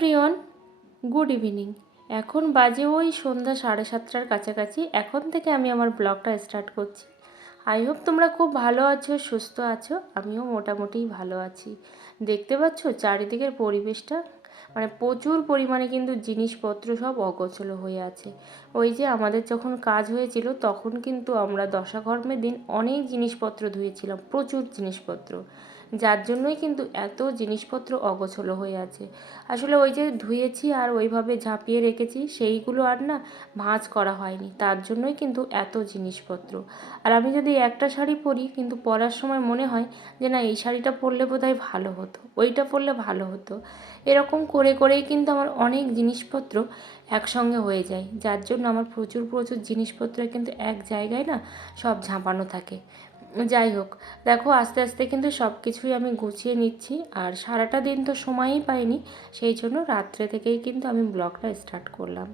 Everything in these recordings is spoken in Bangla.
Everyone good evening. এখন বাজে ওই সন্ধ্যা সাড়ে সাতটার কাছাকাছি। এখন থেকে আমি আমার ব্লগটা স্টার্ট করছি। আই হোপ তোমরা খুব ভালো আছো, সুস্থ আছো। আমিও মোটামুটি ভালো আছি। দেখতে পাচ্ছ চারিদিকের পরিবেশটা? মানে প্রচুর পরিমাণে কিন্তু জিনিসপত্র সব অগোছলো হয়ে আছে। ওই যে আমাদের যখন কাজ হয়েছিল, তখন কিন্তু আমরা দশাকর্মের দিন অনেক জিনিসপত্র ধুয়েছিলাম, প্রচুর জিনিসপত্র। যার জন্যই কিন্তু এত জিনিসপত্র অগোছলো হয়ে আছে। আসলে ওই যে ধুয়েছি আর ওইভাবে ঝাঁপিয়ে রেখেছি, সেইগুলো আর না ভাঁজ করা হয়নি। তার জন্যই কিন্তু এত জিনিসপত্র। আর আমি যদি একটা শাড়ি পরি, কিন্তু পরার সময় মনে হয় যে না, এই শাড়িটা পরলে বোধহয় ভালো হতো, ওইটা পরলে ভালো হতো। এরকম করে করেই কিন্তু আমার অনেক জিনিসপত্র একসঙ্গে হয়ে যায়। যার জন্য আমার প্রচুর প্রচুর জিনিসপত্র কিন্তু এক জায়গায় না সব ঝাঁপানো থাকে। যাই হোক, দেখো আস্তে আস্তে কিন্তু সব কিছুই আমি গুছিয়ে নিচ্ছি, আর সারাটা দিন তো সময়ই পাইনি, সেই জন্য রাত্রে থেকেই কিন্তু আমি ব্লগটা স্টার্ট করলাম।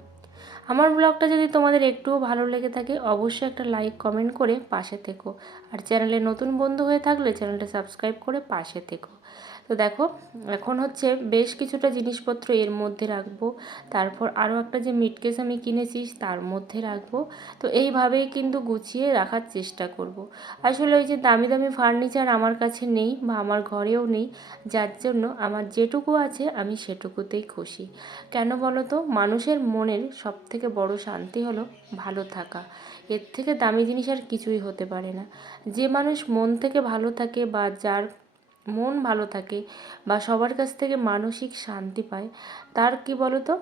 আমার ব্লগটা যদি তোমাদের একটুও ভালো লেগে থাকে, অবশ্যই একটা লাইক, কমেন্ট করে পাশে থেকো, আর চ্যানেলে নতুন বন্ধু হয়ে থাকলে চ্যানেলটা সাবস্ক্রাইব করে পাশে থেকো। তো দেখো, এখন হচ্ছে বেশ কিছুটা জিনিসপত্র এর মধ্যে রাখব। তারপর আরও একটা যে মিটকেস আমি কিনেছি, তার মধ্যে রাখব। তো এইভাবেই কিন্তু গুছিয়ে রাখার চেষ্টা করব। আসলে ওই যে দামি দামি ফার্নিচার আমার কাছে নেই বা আমার ঘরেও নেই, যার জন্য আমার যেটুকু আছে আমি সেটুকুতেই খুশি। কেন বলো তো মানুষের মনের সব থেকে বড় শান্তি হলো ভালো থাকা। এর থেকে দামি জিনিস আর কিছুই হতে পারে না। যে মানুষ মন থেকে ভালো থাকে বা যার মন ভালো থাকে বা সবার কাছ থেকে মানসিক শান্তি পায়, তার কি বলতো?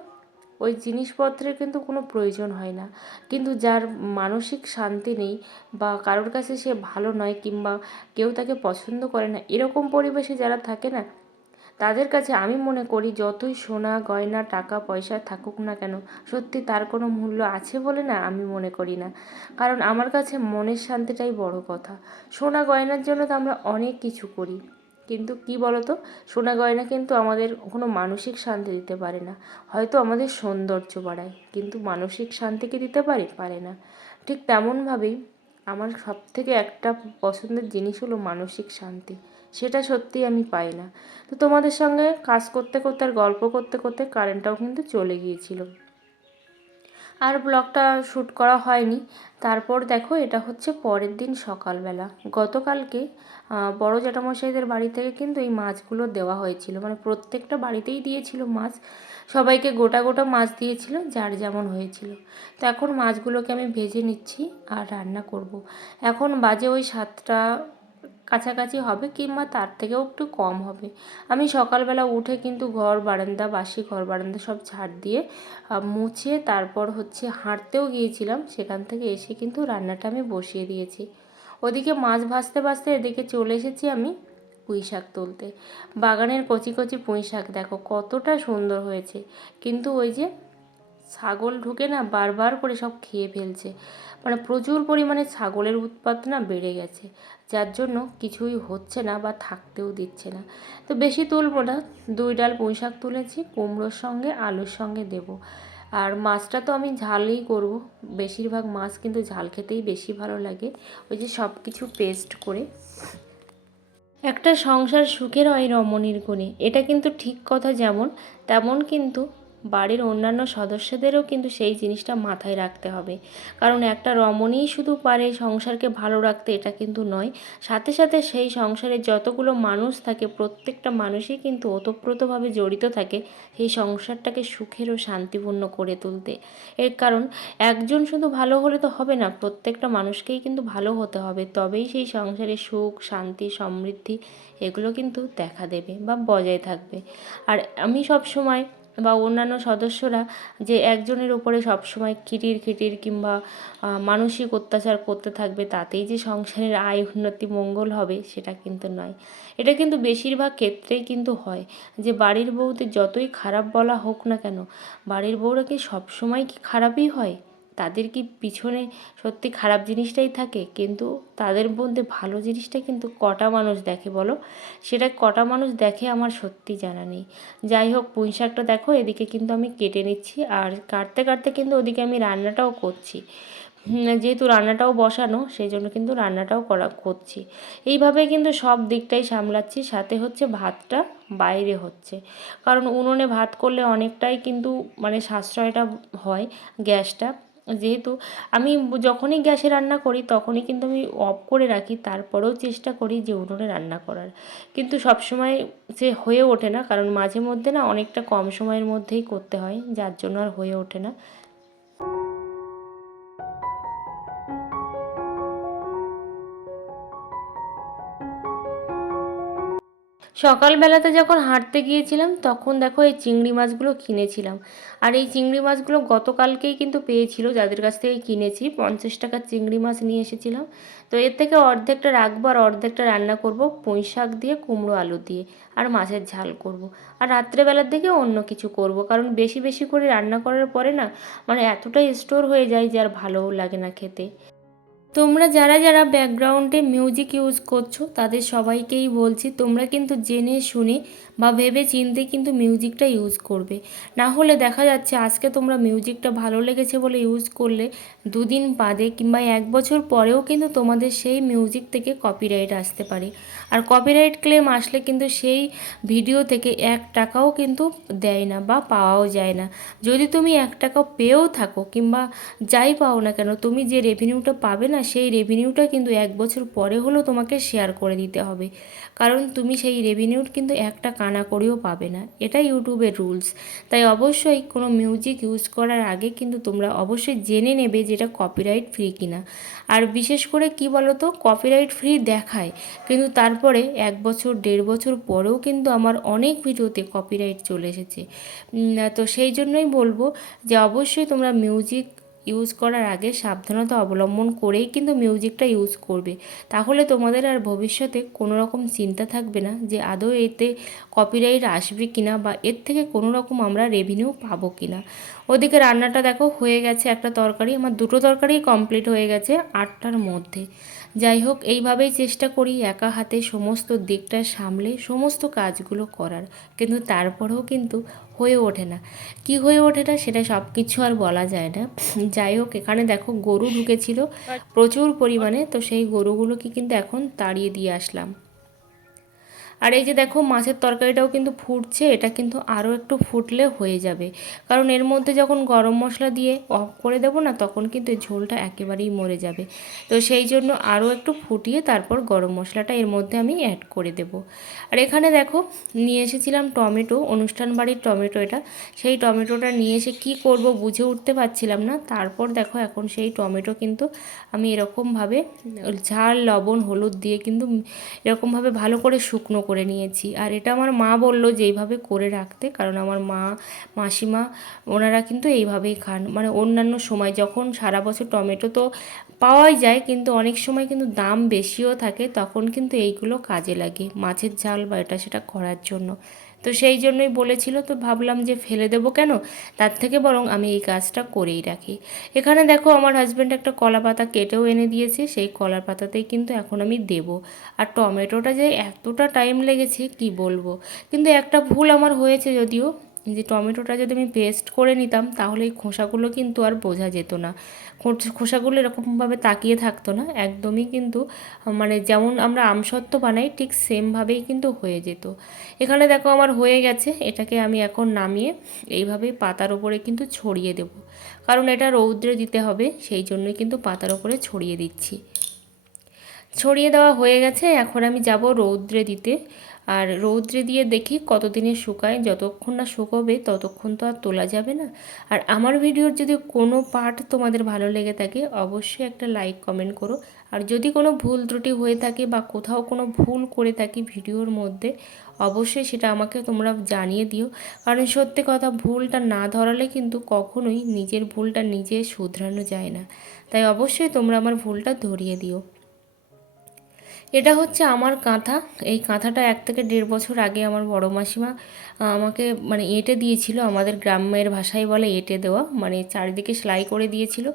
ওই জিনিসপত্রের কিন্তু কোনো প্রয়োজন হয় না। কিন্তু যার মানসিক শান্তি নেই বা কারোর কাছে সে ভালো নয় কিংবা কেউ তাকে পছন্দ করে না, এরকম পরিবেশে যারা থাকে না, তাদের কাছে আমি মনে করি যতই সোনা, গয়না, টাকা, পয়সা থাকুক না কেন, সত্যি তার কোনো মূল্য আছে বলে না আমি মনে করি না। কারণ আমার কাছে মনের শান্তিটাই বড় কথা। সোনা, গয়নার জন্য তো আমরা অনেক কিছু করি। কিন্তু কি বলতো? সোনা গয়না কিন্তু আমাদের কোনো মানসিক শান্তি দিতে পারে না। হয়তো আমাদের সৌন্দর্য বাড়ায়, কিন্তু মানসিক শান্তি কি দিতে পারে? পারে না। ঠিক তেমনভাবেই আমার সব থেকে একটা পছন্দের জিনিস হলো মানসিক শান্তি। সেটা সত্যি আমি পাই না। তো তোমাদের সঙ্গে কাজ করতে করতে আর গল্প করতে করতে কারেন্টটাও কিন্তু চলে গিয়েছিল। আর ব্লগটা শ্যুট করা হয়নি। তারপর দেখো, এটা হচ্ছে পরের দিন সকালবেলা। গতকালকে বড় জ্যাঠামশাইদের বাড়ি থেকে কিন্তু এই মাছগুলো দেওয়া হয়েছিল। মানে প্রত্যেকটা বাড়িতেই দিয়েছিল মাছ। সবাইকে গোটা গোটা মাছ দিয়েছিল, যার যেমন হয়েছিল। তো এখন মাছগুলোকে আমি ভেজে নিচ্ছি আর রান্না করব। এখন বাজে ওই সাতটা কাছাকাছি হবে কিংবা তার থেকেও একটু কম হবে। আমি সকালবেলা উঠে কিন্তু ঘর, বারান্দা, বাসি ঘর, বারান্দা সব ঝাড় দিয়ে মুছে তারপর হচ্ছে হাঁটতেও গিয়েছিলাম। সেখান থেকে এসে কিন্তু রান্নাটা আমি বসিয়ে দিয়েছি। ওদিকে মাছ ভাজতে ভাজতে এদিকে চলে এসেছি আমি পুঁই শাক তুলতে। বাগানের কচি কচি পুঁই শাক দেখো কতটা সুন্দর হয়েছে। কিন্তু ওই যে ছাগল ঢুকে না বারবার করে সব খেয়ে ফেলছে। মানে প্রচুর পরিমাণে ছাগলের উৎপাত না বেড়ে গেছে। যার জন্য কিছুই হচ্ছে না বা থাকতেও দিচ্ছে না। তো বেশি তুলবো না। দুই ডাল পুঁই শাক তুলেছি, কুমড়োর সঙ্গে, আলুর সঙ্গে দেব। আর মাছটা তো আমি ঝালই করব। বেশিরভাগ মাছ কিন্তু ঝাল খেতেই বেশি ভালো লাগে। ওই যে সব কিছু পেস্ট করে। একটা সংসার সুখের হয় রমণীর গুণে। এটা কিন্তু ঠিক কথা যেমন, তেমন কিন্তু বাড়ির অন্যান্য সদস্যদেরও কিন্তু সেই জিনিসটা মাথায় রাখতে হবে। কারণ একটা রমণীই শুধু পারে সংসারকে ভালো রাখতে, এটা কিন্তু নয়। সাথে সাথে সেই সংসারে যতগুলো মানুষ থাকে, প্রত্যেকটা মানুষই কিন্তু ওতপ্রোতভাবে জড়িত থাকে সেই সংসারটাকে সুখের ও শান্তিপূর্ণ করে তুলতে। এর কারণ, একজন শুধু ভালো হলে তো হবে না, প্রত্যেকটা মানুষকেই কিন্তু ভালো হতে হবে। তবেই সেই সংসারে সুখ, শান্তি, সমৃদ্ধি, এগুলো কিন্তু দেখা দেবে বা বজায় থাকবে। আর আমি সব সময় বা অন্যান্য সদস্যরা যে একজনের উপরে সবসময় খিটির খিটির কিংবা মানসিক অত্যাচার করতে থাকবে, তাতেই যে সংসারের আয় উন্নতি মঙ্গল হবে সেটা কিন্তু নয়। এটা কিন্তু বেশিরভাগ ক্ষেত্রেই কিন্তু হয় যে বাড়ির বউদের যতই খারাপ বলা হোক না কেন, বাড়ির বউরা কি সবসময় কি খারাপই হয়? তাদের কি পিছনে সত্যি খারাপ জিনিসটাই থাকে? কিন্তু তাদের মধ্যে ভালো জিনিসটা কিন্তু কটা মানুষ দেখে বলো? সেটা কটা মানুষ দেখে আমার সত্যি জানা নেই। যাই হোক, পুঁই শাকটা দেখো, এদিকে কিন্তু আমি কেটে নিচ্ছি আর কাটতে কাটতে কিন্তু ওদিকে আমি রান্নাটাও করছি। যেহেতু রান্নাটাও বসানো, সেই জন্য কিন্তু রান্নাটাও করা, করছি। এইভাবে কিন্তু সব দিকটাই সামলাচ্ছি, সাথে হচ্ছে ভাতটা বাইরে হচ্ছে। কারণ উনুনে ভাত করলে অনেকটাই কিন্তু মানে সাশ্রয়টা হয় গ্যাসটা। যেহেতু আমি যখনই গ্যাসে রান্না করি, তখনই কিন্তু আমি অফ করে রাখি, তারপরেও চেষ্টা করি যে উনুনে রান্না করার। কিন্তু সব সময় সে হয়ে ওঠে না, কারণ মাঝে মধ্যে না অনেকটা কম সময়ের মধ্যেই করতে হয়, যার জন্য আর হয়ে ওঠে না। সকালবেলাতে যখন হাঁটতে গিয়েছিলাম, তখন দেখো এই চিংড়ি মাছগুলো কিনেছিলাম। আর এই চিংড়ি মাছগুলো গতকালকেই কিন্তু পেয়েছিল, যাদের কাছ থেকে কিনেছি। পঞ্চাশ টাকার চিংড়ি মাছ নিয়ে এসেছিলাম। তো এর থেকে অর্ধেকটা রাখব আর অর্ধেকটা রান্না করব পুঁই শাক দিয়ে, কুমড়ো আলু দিয়ে আর মাছের ঝাল করব। আর রাত্রেবেলার দিকে অন্য কিছু করব, কারণ বেশি বেশি করে রান্না করার পরে না মানে এতটাই স্টোর হয়ে যায় যে আর ভালোও লাগে না খেতে। তোমরা যারা যারা ব্যাকগ্রাউন্ডে মিউজিক ইউজ করছ, তাদের সবাইকেই বলছি, তোমরা কিন্তু জেনে শুনে বা ভেবে চিনতে কিন্তু মিউজিকটা ইউজ করবে। না হলে দেখা যাচ্ছে আজকে তোমরা মিউজিকটা ভালো লেগেছে বলে ইউজ করলে, দুদিন বাদে কিংবা এক বছর পরেও কিন্তু তোমাদের সেই মিউজিক থেকে কপিরাইট আসতে পারে। আর কপিরাইট ক্লেম আসলে কিন্তু সেই ভিডিও থেকে এক টাকাও কিন্তু দেয় না বা পাওয়াও যায় না। যদি তুমি এক টাকাও পেয়েও থাকো কিংবা যাই পাও না কেন, তুমি যে রেভিনিউটা পাবে না, সেই রেভিনিউটা কিন্তু এক বছর পরে হলেও তোমাকে শেয়ার করে দিতে হবে। কারণ তুমি সেই রেভিনিউর কিন্তু একটা কানা করেও পাবে না। এটা ইউটিউবের রুলস তাই অবশ্যই কোনো মিউজিক ইউজ করার আগে কিন্তু তোমরা অবশ্যই জেনে নেবে যেটা কপিরাইট ফ্রি কিনা। আর বিশেষ করে কি বলো তো কপিরাইট ফ্রি দেখায়। কিন্তু তারপরে এক বছর, দেড় বছর পরেও কিন্তু আমার অনেক ভিডিওতে কপিরাইট চলে এসেছে। তো সেই জন্যই বলব যে অবশ্যই তোমরা মিউজিক ইউজ করার আগে সাবধানতা অবলম্বন করেই কিন্তু মিউজিকটা ইউজ করবে। তাহলে তোমাদের আর ভবিষ্যতে কোনো রকম চিন্তা থাকবে না যে আদৌ এতে কপিরাইট আসবে কি না বা এর থেকে কোনো রকম আমরা রেভিনিউ পাবো কি না ওদিকে রান্নাটা দেখো হয়ে গেছে একটা তরকারি, আমার দুটো তরকারি কমপ্লিট হয়ে গেছে আটটার মধ্যে। যাই হোক এইভাবেই চেষ্টা করি একা হাতে সমস্ত দিকটা সামলে সমস্ত কাজগুলো করার। কিন্তু তারপরেও কিন্তু হয়ে ওঠে না। কি হয়ে ওঠে না সেটা সব কিছু আর বলা যায় না। যাই হোক এখানে দেখো গরু ঢুকেছিল প্রচুর পরিমাণে তো সেই গরুগুলোকে কিন্তু এখন তাড়িয়ে দিয়ে আসলাম। আর এই যে দেখো মাছের তরকারিটাও কিন্তু ফুটছে, এটা কিন্তু আরও একটু ফুটলে হয়ে যাবে। কারণ এর মধ্যে যখন গরম মশলা দিয়ে অফ করে দেবো না, তখন কিন্তু ঝোলটা একেবারেই মরে যাবে। তো সেই জন্য আরও একটু ফুটিয়ে তারপর গরম মশলাটা এর মধ্যে আমি অ্যাড করে দেব। আর এখানে দেখো নিয়ে এসেছিলাম টমেটো, অনুষ্ঠান বাড়ির টমেটো এটা। সেই টমেটোটা নিয়ে এসে কী করব বুঝে উঠতে পারছিলাম না। তারপর দেখো এখন সেই টমেটো কিন্তু আমি এরকমভাবে, ঝাল, লবণ, হলুদ দিয়ে কিন্তু এরকমভাবে ভালো করে শুকনো করে করে নিয়েছি। আর এটা আমার মা বলল যে, এইভাবে করে রাখতে। কারণ আমার মা, মাসিমা, ওনারা কিন্তু এইভাবেই খান। মানে অন্যান্য সময় যখন সারা বছর টমেটো তো পাওয়াই যায়, কিন্তু অনেক সময় কিন্তু দাম বেশিও থাকে, তখন কিন্তু এইগুলো কাজে লাগে মাছের ঝাল বা এটা সেটা করার জন্য। তো সেই জন্যই বলেছিল, তো ভাবলাম যে ফেলে দেবো কেন? তার থেকে বরং আমি এই কাজটা করেই রাখি। এখানে দেখো আমার হাজব্যান্ড একটা কলা পাতা কেটেও এনে দিয়েছে, সেই কলার পাতাতেই কিন্তু এখন আমি দেব। আর টমেটোটা যে এতটা টাইম লেগেছে, কি বলব? কিন্তু একটা ভুল আমার হয়েছে যদিও। যে টমেটোটা যদি আমি পেস্ট করে নিতাম, তাহলে এই খোসাগুলো কিন্তু আর বোঝা যেত না। খোসাগুলো এরকমভাবে তাকিয়ে থাকতো না, একদমই কিন্তু মানে যেমন আমরা আমসত্ত্ব বানাই, ঠিক সেমভাবেই কিন্তু হয়ে যেত। এখানে দেখো আমার হয়ে গেছে, এটাকে আমি এখন নামিয়ে এইভাবে পাতার ওপরে কিন্তু ছড়িয়ে দেব। কারণ এটা রৌদ্রে দিতে হবে, সেই জন্যই কিন্তু পাতার ওপরে ছড়িয়ে দিচ্ছি। ছড়িয়ে দেওয়া হয়ে গেছে, এখন আমি যাব রৌদ্রে দিতে। আর রৌদ্রে দিয়ে দেখি কতদিনে শুকায়, যতক্ষণ না শুকোবে ততক্ষণ তো আর তোলা যাবে না। আর আমার ভিডিওর যদি কোনো পার্ট তোমাদের ভালো লেগে থাকে, অবশ্যই একটা লাইক, কমেন্ট করো। আর যদি কোনো ভুল ত্রুটি হয়ে থাকে বা কোথাও কোনো ভুল করে থাকি ভিডিওর মধ্যে, অবশ্যই সেটা আমাকে তোমরা জানিয়ে দিও। কারণ সত্যি কথা, ভুলটা না ধরালে কিন্তু কখনোই নিজের ভুলটা নিজে শুধরানো যায় না। তাই অবশ্যই তোমরা আমার ভুলটা ধরিয়ে দিও। এটা হচ্ছে আমার কাঁথা। এই কাঁথাটা এক থেকে দেড় বছর আগে আমার বড় মাসিমা আমাকে মানে এঁটে দিয়েছিল, আমাদের গ্রামের ভাষায় বলে এঁটে দেওয়া মানে চারিদিকে সেলাই করে দিয়েছিল।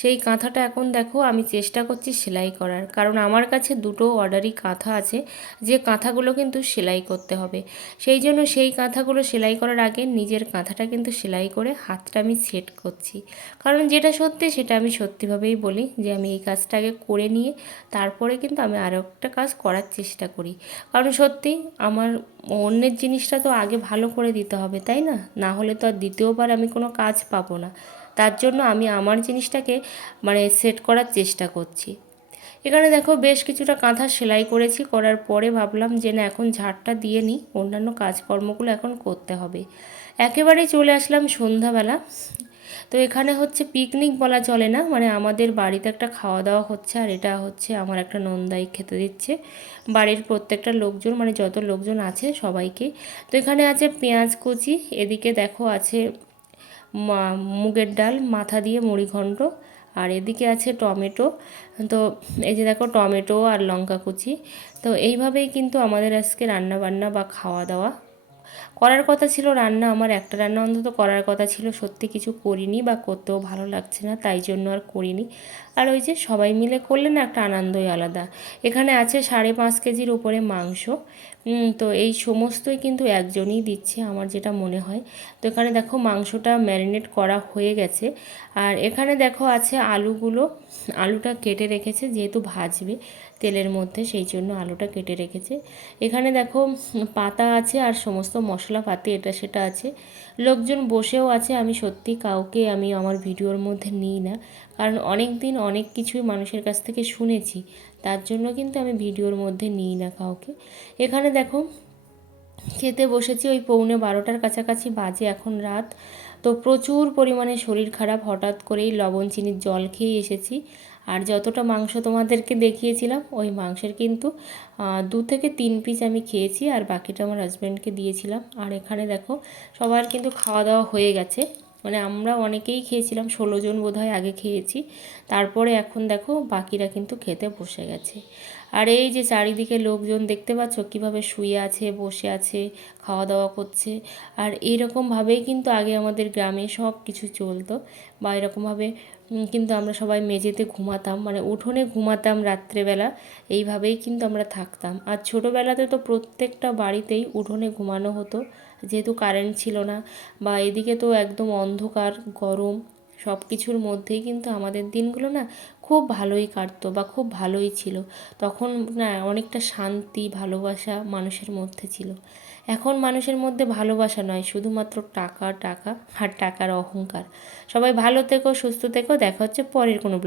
সেই কাঁথাটা এখন দেখো, আমি চেষ্টা করছি সেলাই করার। কারণ আমার কাছে দুটো অর্ডারি কাঁথা আছে, যে কাঁথাগুলো কিন্তু সেলাই করতে হবে। সেই জন্য সেই কাঁথাগুলো সেলাই করার আগে নিজের কাঁথাটা কিন্তু সেলাই করে হাতটা আমি সেট করছি। কারণ যেটা সত্যি, সেটা আমি সত্যিভাবেই বলি যে আমি এই কাজটা আগে করে নিয়ে, তারপরে কিন্তু আমি আরও একটা কাজ করার চেষ্টা করি। কারণ সত্যি আমার অন্যের জিনিসটা তো আগে ভালো করে দিতে হবে, তাই না? না হলে তো আর দ্বিতীয়বার আমি কোনো কাজ পাবো না। তার জন্য আমি আমার জিনিসটাকে মানে সেট করার চেষ্টা করছি। এখানে দেখো বেশ কিছুটা কাঁথা সেলাই করেছি, করার পরে ভাবলাম যে না, এখন ঝাড়টা দিয়ে নিই, অন্যান্য কাজকর্মগুলো এখন করতে হবে। একেবারেই চলে আসলাম সন্ধ্যাবেলা। তো এখানে হচ্ছে পিকনিক বলা চলে না মানে আমাদের বাড়িতে একটা খাওয়া দাওয়া হচ্ছে আর এটা হচ্ছে আমার একটা নন্দাই খেতে দিচ্ছে। বাড়ির প্রত্যেকটা লোকজন মানে যত লোকজন আছে সবাইকে। তো এখানে আছে পেঁয়াজ কুচি, এদিকে দেখো আছে মুগের ডাল, মাথা দিয়ে মুড়িঘণ্ট আর এদিকে আছে টমেটো। তো এই যে দেখো টমেটো আর লঙ্কা কুচি। তো এইভাবেই কিন্তু আমাদের আজকে রান্না বান্না বা খাওয়া দাওয়া করার কথা ছিল রান্না, আমার একটা রান্না অন্তত করার কথা ছিল। সত্যি কিছু করিনি বা করতেও ভালো লাগছে না, তাই জন্য আর করিনি। আর ওই যে সবাই মিলে করলে না একটা আনন্দই আলাদা। এখানে আছে সাড়ে পাঁচ কেজির উপরে মাংস। তো এই সমস্তই কিন্তু একজনই দিচ্ছে আমার যেটা মনে হয়। তো এখানে দেখো মাংসটা ম্যারিনেট করা হয়ে গেছে। আর এখানে দেখো আছে আলুগুলো। আলুটা কেটে রেখেছে, যেহেতু ভাজবে। তেলের মধ্যে সেই জন্য আলুটা কেটে রেখেছে। এখানে দেখো পাতা আছে আর সমস্ত মশলাপাতি এটা সেটা আছে। লোকজন বসেও আছে, আমি সত্যি কাউকে আমি আমার ভিডিওর মধ্যে নিই না। কারণ অনেক দিন অনেক কিছুই মানুষের কাছ থেকে শুনেছি, তার জন্য কিন্তু আমি ভিডিওর মধ্যে নিই না কাউকে। এখানে দেখো খেতে বসেছি, ওই পৌনে বারোটার কাছাকাছি বাজে এখন রাত। তো প্রচুর পরিমাণে শরীর খারাপ, হঠাৎ করেই লবণ, চিনির জল খেয়ে এসেছি। আর যতটা মাংস তোমাদেরকে দেখিয়েছিলাম, ওই মাংসের কিন্তু দু থেকে তিন পিস আমি খেয়েছি আর বাকিটা আমার হাজব্যান্ডকে দিয়েছিলাম। আর এখানে দেখো, সবার কিন্তু খাওয়া দাওয়া হয়ে গেছে। মানে আমরা অনেকেই খেয়েছিলাম, ষোলো জন বোধহয় আগে খেয়েছি। তারপরে এখন দেখো, বাকিরা কিন্তু খেতে বসে গেছে। আর এই যে চারিদিকে লোকজন দেখতে পাচ্ছ, কীভাবে শুয়ে আছে, বসে আছে, খাওয়া দাওয়া করছে। আর এইরকমভাবেই কিন্তু আগে আমাদের গ্রামে সব কিছু চলতো। বা এরকমভাবে কিন্তু আমরা সবাই মেঝেতে ঘুমাতাম মানে উঠোনে ঘুমাতাম রাত্রেবেলা, এইভাবেই কিন্তু আমরা থাকতাম। আর ছোটোবেলাতে তো প্রত্যেকটা বাড়িতেই উঠোনে ঘুমানো হতো, যেহেতু কারেন্ট ছিল না, বা এদিকে তো একদম অন্ধকার, গরম সব কিছুর মধ্যেই কিন্তু আমাদের দিনগুলো না খুব ভালোই কাটতো বা খুব ভালোই ছিল। তখন না অনেকটা শান্তি, ভালোবাসা মানুষের মধ্যে ছিল। এখন মানুষের মধ্যে ভালোবাসা নয়, শুধুমাত্র টাকা টাকা আর টাকার অহংকার। সবাই ভালো থেকো, সুস্থ থেকো, দেখা হচ্ছে পরের কোনো